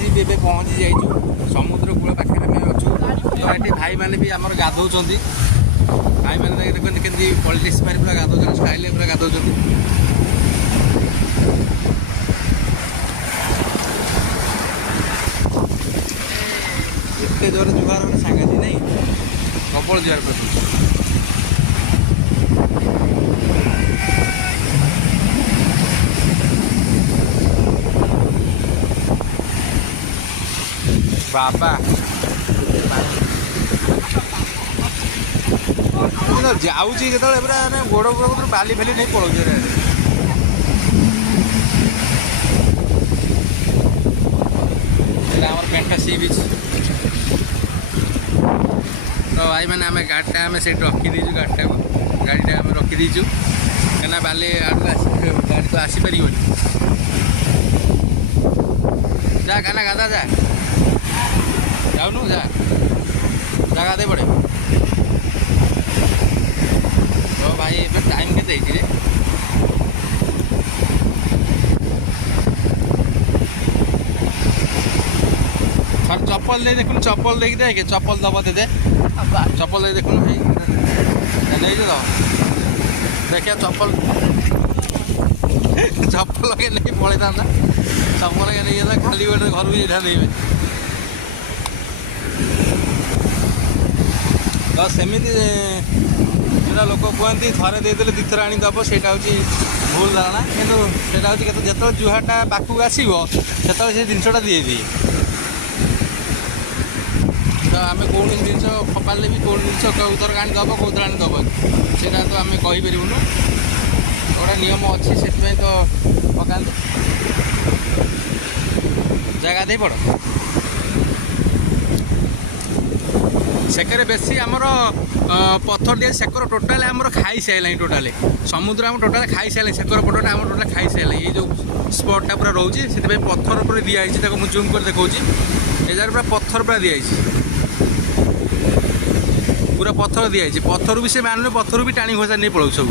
आसी पहुँची जाइए समुद्र कूल पाखे अच्छु तो ये भाई मैंने भी आम गाधौं भाई मैंने देखते केमती पॉलिटिक्स मारी पूरा गाधौं स्टाइल पूरा गाधौं एत जोर जुआर गोटे सांगाती नहीं प्रबल जुआर कर बाबा जाऊँगी जो पूरा गोड़ गोड़ बाली फाली नहीं पड़े आम पेंटा सी बीच तो भाई मैंने आम गाड़ीटा आम से रखीदीचु गाड़ीटा आम रखीदीचु कहीं बाली गाड़ी तो आसपार जा खाना गाधा जा जाऊनु जा गाधे पड़े तो भाई ए टाइम के सर चप्पल दे देखुन चप्पल देखी देखे चप्पल दब दे चप्पल दे देखुन भाई नहीं तो देखिए चप्पल चप्पल के नहीं पड़े था चप्पल के नहीं खाली गोटे घर भी जाता नहीं तो सेमती जो लोक कहते थे देदेले दुईथर आनीदब से भूल धारणा कि जो जुहाटा पाखक आसो से जिनटा दिए दिए तो आम कौन जिन फपाले भी कौन जिन कौ थर आनीदब कौ थर आनीदब से तो आम कहीपरूँ गोटे नियम अच्छी से तो पका जगह दे पड़ सेकर बेसी आमर पथर दिए सेकर टोटाल आमर खाई सारे टोटाल समुद्र आम टोटाल खाई सारे सेकर पटटा आम टोटाल खाई सारे ये जो स्पटा पूरा रोचे से पत्थर पर दिखाई मुझे जूम कर देखा ये जगह पूरा पत्थर पूरा दिखाई पूरा पत्थर दिखाई पत्थर भी से मान पत्थर भी टाणी घोषा नहीं पड़ो सब